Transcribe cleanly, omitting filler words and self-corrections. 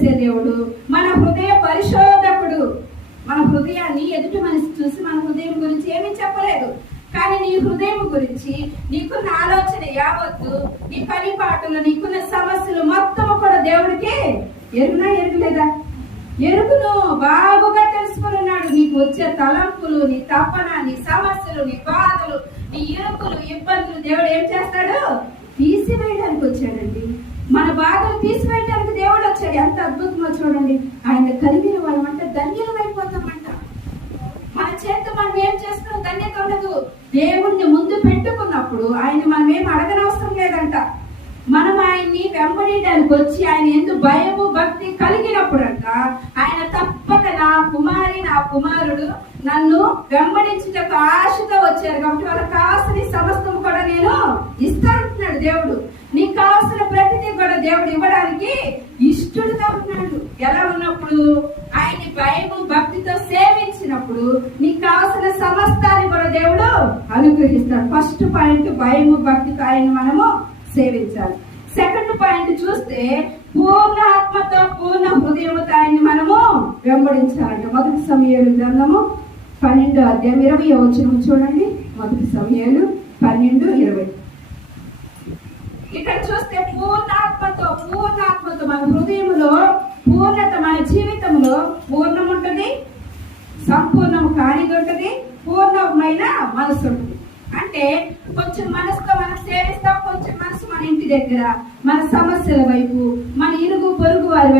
చేసే దేవుడు, మన హృదయ పరిశోధకుడు. మన హృదయాన్ని ఎదుటి మనిషి చూసి మన హృదయం గురించి ఏమీ చెప్పలేదు, కానీ నీ హృదయం గురించి నీకున్న ఆలోచన యావత్తు, నీ పని పాటలు, నీకున్న సమస్యలు మొత్తం కూడా దేవుడికి ఎరుగులేదా? ఎరుగును, బాగుగా తెలుసుకున్నాడు. నీకు వచ్చే తలంపులు, నీ తపన, నీ సమస్యలు, నీ బాధలు, నీ ఇరుకులు, ఇబ్బందులు దేవుడు ఏం చేస్తాడు? తీసివేయడానికి వచ్చాడండి. మన బాధలు తీసివేయడానికి దేవుడు వచ్చాడు. ఎంత అద్భుతమో చూడండి. ఆయన కలిగిన వాళ్ళమంటే ధన్యులమైపోతామంట. మన చేతి మనం ఏం చేస్తున్నాం ధన్యత ఉండదు. దేవుణ్ణి ముందు పెట్టుకున్నప్పుడు ఆయన మనం ఏం అడగనవసరం లేదంట. మనం ఆయన్ని వెంబడించడానికి వచ్చి ఆయన ఎందుకు భయము భక్తి కలిగినప్పుడు అంట ఆయన తప్పక నా కుమారి నా కుమారుడు నన్ను వెంబడించుటకు ఆశతో వచ్చారు కాబట్టి వాళ్ళకి కావాల్సిన సమస్తం కూడా నేను ఇస్తానంటున్నాడు దేవుడు. నీకు కావాల్సిన ప్రతిదీ కూడా దేవుడు ఇవ్వడానికి ఇష్టడుగా ఉన్నాడు. ఎలా ఉన్నప్పుడు? ఆయన్ని భయము భక్తితో సేవించినప్పుడు నీకు కావాల్సిన సమస్తాన్ని కూడా దేవుడు అనుగ్రహిస్తాడు. ఫస్ట్ పాయింట్ భయము భక్తితో ఆయన మనము సేవించాలి. సెకండ్ పాయింట్ చూస్తే పూర్ణ ఆత్మతో పూర్ణ హృదయంతో ఆయన్ని మనము వెంబడించాలంట. మొదటి సమూయేలు గ్రంథము 12:20 చూడండి. మొదటి సమూయేలు 12:20. ఇక్కడ చూస్తే పూర్ణాత్మతో మన హృదయంలో పూర్ణత, మన జీవితంలో పూర్ణం ఉంటుంది, సంపూర్ణం కానిది ఉంటుంది, పూర్ణమైన మనసు ఉంటుంది. అంటే కొంచెం మనసుతో మనం సేవిస్తాం, కొంచెం మనసు మన ఇంటి దగ్గర, మన సమస్యల వైపు, మన ఇరుగు పొరుగు వారి వైపు